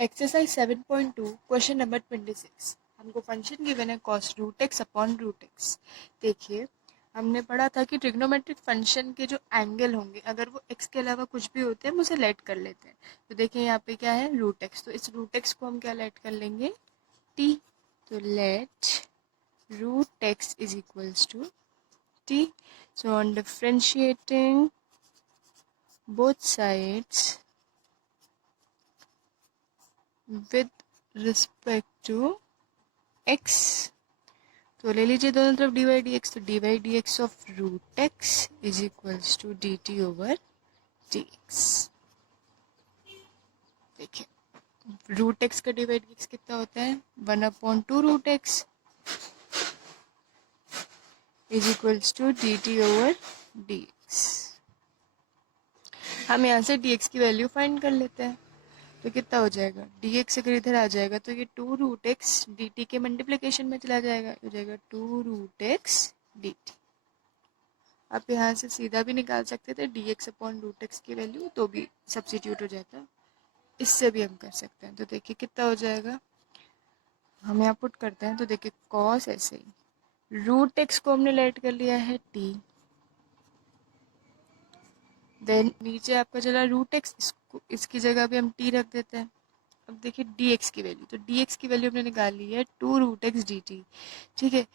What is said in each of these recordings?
Exercise 7.2 question number 26। हमको function given है cos root x upon root x. देखिए, हमने पढ़ा था कि ट्रिग्नोमेट्रिक फंक्शन के जो एंगल होंगे अगर वो x के अलावा कुछ भी होते हैं हम उसे लेट कर लेते हैं। तो देखिए यहाँ पे क्या है, रूट एक्स, तो इस रूट एक्स को हम क्या लेट कर लेंगे, t। तो let root x is equals to t। So on differentiating both sides with respect to x, तो ले लीजिए दोनों तरफ dy dx, तो dy dx of root x is equals to dt over dx। देखिए रूट एक्स का dy dx कितना होता है, 1/2 root x is equals to dt over dx। हम यहाँ से dx की वैल्यू फाइंड कर लेते हैं, तो कितना हो जाएगा, dx अगर इधर आ जाएगा तो ये 2 रूट एक्स dt के मल्टीप्लिकेशन में चला जाएगा, हो जाएगा 2 रूट एक्स dt। आप यहाँ से सीधा भी निकाल सकते थे dx अपॉन रूट एक्स की वैल्यू, तो भी सब्सिट्यूट हो जाता, इससे भी हम कर सकते हैं। तो देखिए कितना हो जाएगा, हम यहाँ पुट करते हैं, तो देखिए कॉस ऐसे ही रूट एक्स को हमने लेट कर लिया है t, देन नीचे आपका चला रूट एक्स, इसको इसकी जगह भी हम t रख देते हैं। अब देखिए dx की वैल्यू, तो dx की वैल्यू हमने निकाल ली है 2 रूट एक्स dt। ठीक है,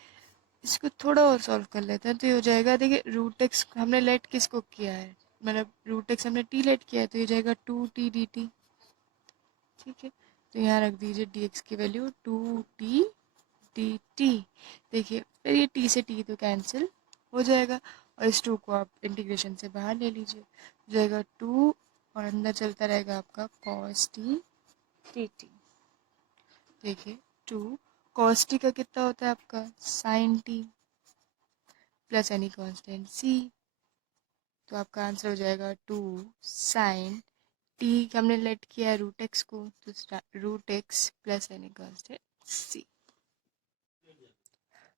इसको थोड़ा और सॉल्व कर लेते हैं, तो ये हो जाएगा, देखिए रूट एक्स हमने लेट किसको किया है, मतलब रूट एक्स हमने टी लेट किया है, तो ये जाएगा 2t dt। ठीक है, तो यहाँ रख दीजिए dx की वैल्यू 2t dt। देखिए फिर ये t से t तो कैंसिल हो जाएगा, और इस 2 को आप इंटीग्रेशन से बाहर ले लीजिए, हो जाएगा 2 और अंदर चलता रहेगा आपका cos t dt। देखिए 2 cos t का कितना होता है आपका sin t plus any constant c, तो आपका आंसर हो जाएगा 2 sin t, हमने लेट किया है रूट एक्स को, तो root x plus any constant c।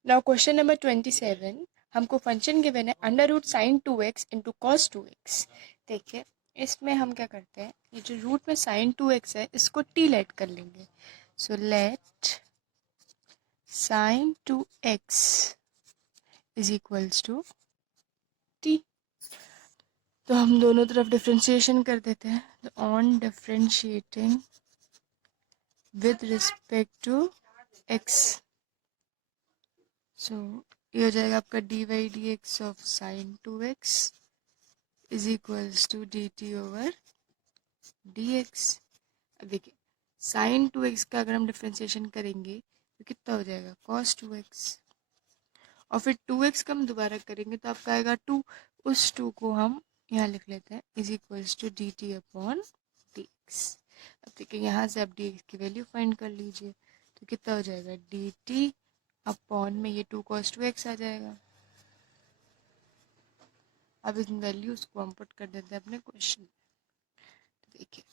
Now question number 27, हमको फंक्शन गिवन है under root sine 2x into cos 2x। देखिए इसमें हम क्या करते हैं, ये जो रूट में साइन 2x है इसको t लेट कर लेंगे, so let sine 2x is equals to t। तो हम दोनों तरफ डिफ्रेंशिएशन कर देते हैं, तो on differentiating with respect to x, so ये हो जाएगा आपका dy dx of sine 2x is equals to dt over dx। अब देखिए साइन 2x का अगर हम डिफ्रेंशिएशन करेंगे तो कितना हो जाएगा cos 2x, और फिर 2x का हम दोबारा करेंगे तो आपका आएगा 2, उस 2 को हम यहाँ लिख लेते हैं is equals to dt upon dx। अब देखिए यहाँ से आप dx की वैल्यू फाइंड कर लीजिए, तो कितना हो जाएगा dt अपॉन में ये 2 cos 2x आ जाएगा। अब इन वैल्यूज को हम पुट कर देते हैं अपने क्वेश्चन। तो देखिए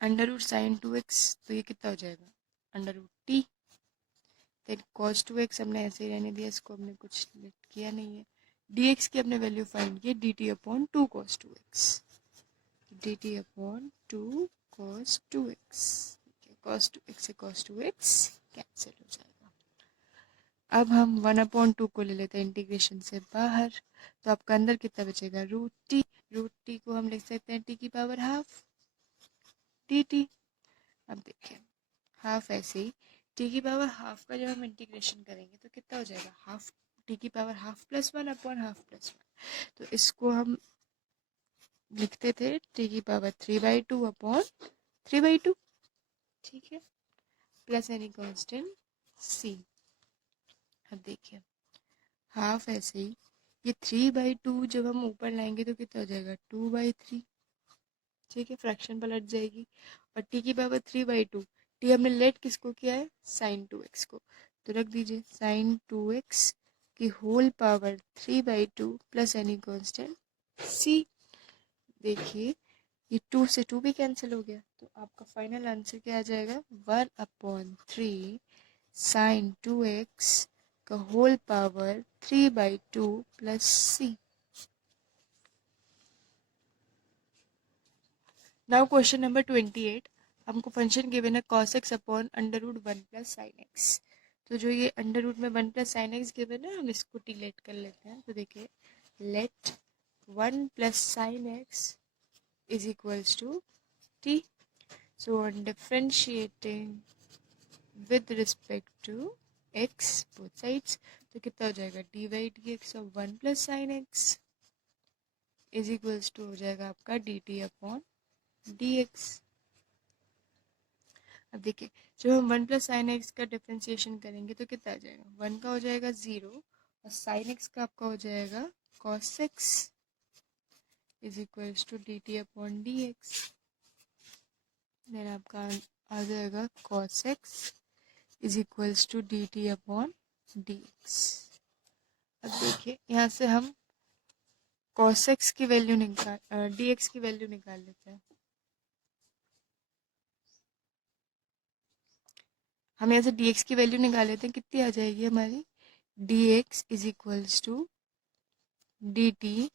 अंडर रूट साइन 2x, तो ये कितना हो जाएगा under root t, then cos 2x हमने ऐसे ही रहने दिया, इसको हमने कुछ किया नहीं है, dx की हमने वैल्यू फाइंड की dt upon 2 cos 2x, dt upon 2 cos 2x, cos 2x से cos 2x कैंसिल हो जाएगा। अब हम 1/2 को ले लेते हैं इंटीग्रेशन से बाहर, तो आपका अंदर कितना बचेगा रूट टी को हम लिख सकते हैं t की पावर हाफ dt। अब देखिए हाफ ऐसे ही टी की पावर हाफ का जब हम इंटीग्रेशन करेंगे तो कितना हो जाएगा, हाफ टी की power half plus 1 upon half plus 1, तो इसको हम लिखते थे टी की पावर 3/2 अपॉन 3/2। ठीक है, प्लस एनी कांस्टेंट सी। अब देखिए हाफ ऐसे ही ये 3/2 जब हम ऊपर लाएंगे तो कितना हो जाएगा 2/3। ठीक है, फ्रैक्शन पलट जाएगी, और टी की पावर 3/2, टी हमने लेट किसको किया है साइन 2x को, तो रख दीजिए साइन 2x की whole power 3/2 plus any constant c। देखिए ये 2 से 2 भी कैंसिल हो गया, तो आपका फाइनल आंसर क्या आ जाएगा 1/3 साइन 2x का whole power 3/2 plus c। Now question number 28, हमको फंक्शन गिवन है cos x upon under root 1 plus sine x. तो जो ये अंडर रूट में 1 प्लस साइन एक्स गिवन है, हम इसको टी लेट कर लेते हैं। तो देखिए, let 1 plus sine x is equals to t. So on differentiating with respect to x both sides, तो कितना हो जाएगा, d by d x of 1 plus sine x is equals to हो जाएगा आपका d T upon d x. अब देखिए, जब हम 1 प्लस साइन एक्स का डिफ्रेंसिएशन करेंगे तो कितना आ जाएगा, 1 का हो जाएगा 0 और साइन एक्स का आपका हो जाएगा cos x is equals to d T upon d x. Then आपका आ जाएगा cos x is equals to d T upon d x. अब देखिए, यहाँ से हम कॉस एक्स की वैल्यू निकाल डी एक्स की वैल्यू निकाल लेते हैं। हम यहाँ से डी एक्स की वैल्यू निकाल लेते हैं, कितनी आ जाएगी हमारी, d x is equals to d T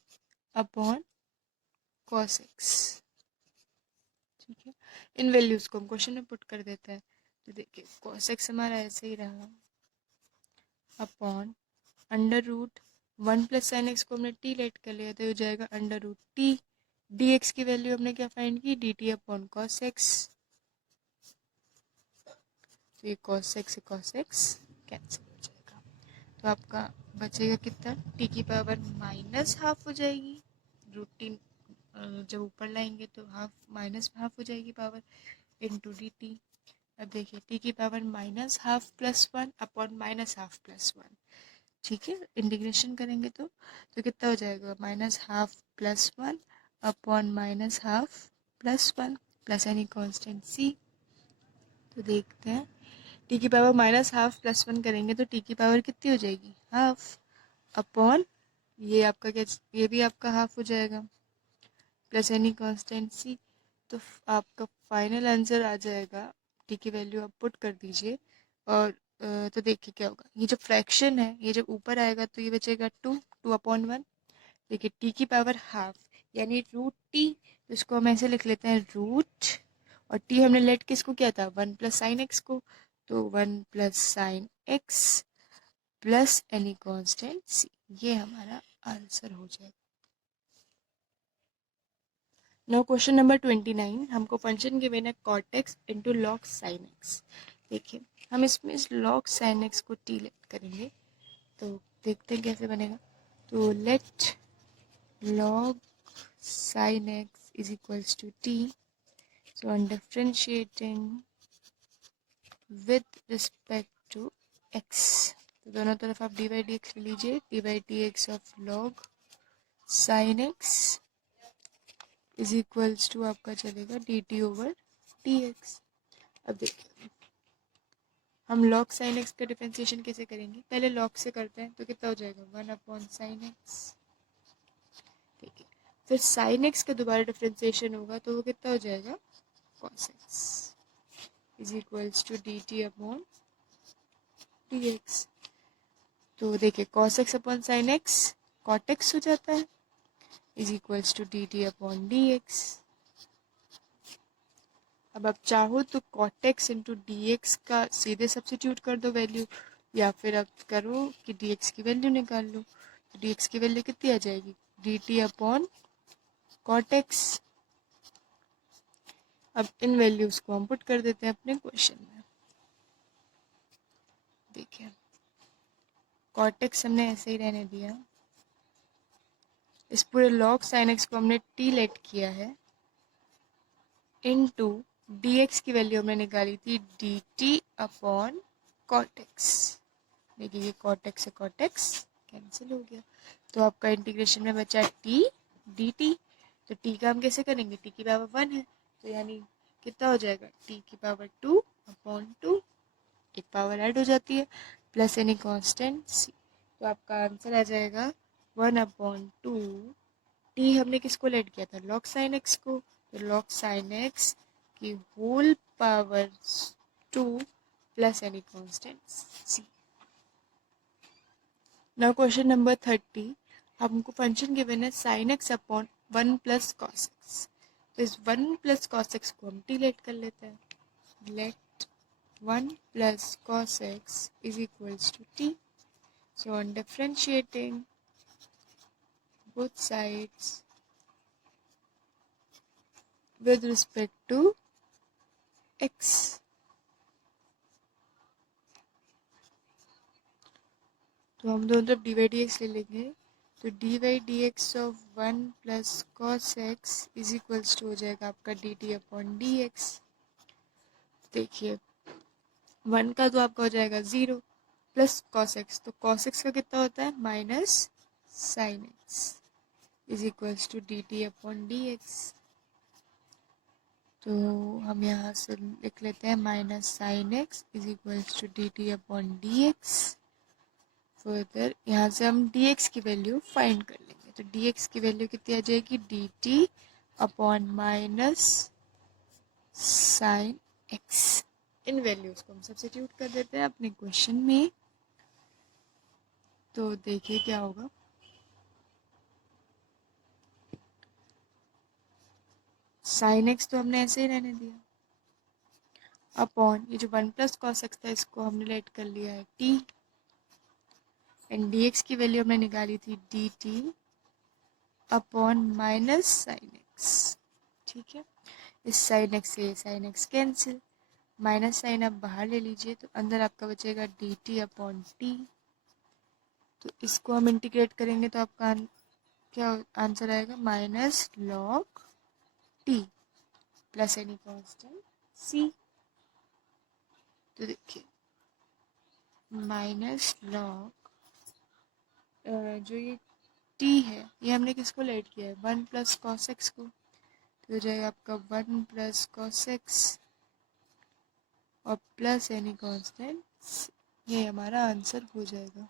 upon cos x. ठीक है, इन वैल्यूज को हम क्वेश्चन में पुट कर देते हैं। तो देखिए, कॉस एक्स हमारा ऐसे ही रहा upon under root 1 plus sine x को हमने टी लेट कर लिया, तो हो जाएगा under root t. D x की वैल्यू हमने क्या फाइंड की, d T upon cos x. तो ये कॉस एक्स से कॉस एक्स कैंसिल हो जाएगा, तो आपका बचेगा कितना, टी की पावर माइनस हाफ हो जाएगी, रूट टी जब ऊपर लाएंगे तो हाफ माइनस हाफ हो जाएगी पावर इंटू डी टी। अब देखिए, टी की power minus half plus 1 upon minus half plus 1। ठीक है, इंटीग्रेशन करेंगे तो कितना हो जाएगा, minus half plus 1 upon minus half plus 1 plus any constant C. तो देखते हैं, टी की पावर माइनस हाफ प्लस 1 करेंगे तो टी की पावर कितनी हो जाएगी, हाफ अपॉन ये आपका क्या, ये भी आपका हाफ हो जाएगा प्लस एनी कांस्टेंट सी। तो आपका फाइनल आंसर आ जाएगा, टी की वैल्यू आप पुट कर दीजिए और तो देखिए क्या होगा, ये जो फ्रैक्शन है ये जब ऊपर आएगा तो ये बचेगा 2 अपॉन 1। देखिए, टी की पावर हाफ यानी रूट टी, तो इसको हम ऐसे लिख लेते हैं रूट, और टी हमने लेट किसको किया था, 1 प्लस साइन एक्स को, तो 1 plus sine X plus any constant C, ये हमारा आंसर हो जाएगा। नाउ क्वेश्चन नंबर 29, हमको फंक्शन गिवन है cot x into log sine x. देखिए, हम इसमें इस लॉग साइन एक्स को टी लेट करेंगे, तो देखते हैं कैसे बनेगा। तो let log sine x is equals to t, so on differentiating with respect to x, तो दोनों तरफ आप डी बाई डी एक्स लीजिए, d by d x of log sine x is equals to आपका चलेगा d t over D x. अब देखिए, हम लॉग साइन एक्स का डिफरेंशिएशन कैसे करेंगे, पहले लॉग से करते हैं, तो कितना हो जाएगा, 1 अपॉन साइन एक्स। ठीक है, फिर साइन एक्स का दोबारा डिफरेंशिएशन होगा तो वो कितना हो जाएगा, cos x is equals to d T upon d x. तो देखिए, cos x upon sine x cot x हो जाता है is equals to d T upon d x. अब आप चाहो तो cot x into d x का सीधे सब्सिट्यूट कर दो वैल्यू, या फिर आप करो कि dx की वैल्यू निकाल लो, तो dx की वैल्यू कितनी आ जाएगी, dt अपॉन cot x। अब इन वैल्यूज को हम पुट कर देते हैं अपने क्वेश्चन में। देखिए, cot x हमने ऐसे ही रहने दिया, इस पूरे log sin x को हमने t लेट किया है, इनटू dx की वैल्यू हमने निकाली थी dt अपॉन cot x। देखिए, ये cot x से cot x कैंसिल हो गया, तो आपका इंटीग्रेशन में बचा t dt। तो t का हम कैसे करेंगे, t की पावर 1 है, तो यानी कितना हो जाएगा, t की पावर 2 अपॉन 2, एक पावर ऐड हो जाती है प्लस एनी कांस्टेंट c। तो आपका आंसर आ जाएगा 1 अपॉन 2, टी हमने किसको लेट किया था, लॉग साइन एक्स को, तो लॉग साइन एक्स की whole power 2 plus any constant C. Now question number 30, हमको फंक्शन गिवन है sine X upon 1 plus cos x. तो इस 1 प्लस कॉस एक्स को हम टी लेट कर लेते हैं. Let 1 plus cos x is equals to t. So on differentiating both sides with respect to x. तो हम दोनों तरफ dy dx ले लेंगे. तो dy dx of 1 plus cos x is equals to हो जाएगा आपका dt अपॉन dx. देखिए 1 का तो आपका हो जाएगा 0 प्लस cos x. तो cos x का कितना होता है minus sin x is equals to dt upon dx. तो हम यहाँ से लिख लेते हैं minus sine x is equals to d T upon d x. Further यहाँ से हम डी एक्स की वैल्यू फाइंड कर लेंगे. तो डी एक्स की वैल्यू कितनी आ जाएगी D T upon minus sine X. इन वैल्यूज को हम सब्स्टिट्यूट कर देते हैं अपने क्वेश्चन में. तो देखिए क्या होगा. साइन एक्स तो हमने ऐसे ही रहने दिया अपॉन ये जो 1 प्लस कॉस एक्स था इसको हमने लेट कर लिया है टी. एंड डी एक्स की वैल्यू हमने निकाली थी d T upon minus sine x. ठीक है. इस साइन एक्स से sine x cancel. Minus sine आप बाहर ले लीजिए तो अंदर आपका बचेगा डी टी अपॉन टी. तो इसको हम इंटीग्रेट करेंगे तो आपका क्या आंसर आएगा minus log T plus any constant C. तो देखिए माइनस लॉग जो ये t है ये हमने किसको लेट किया है 1 प्लस कॉस एक्स को. तो हो जाएगा आपका 1 प्लस कॉस एक्स और प्लस एनी कांस्टेंट. ये हमारा आंसर हो जाएगा.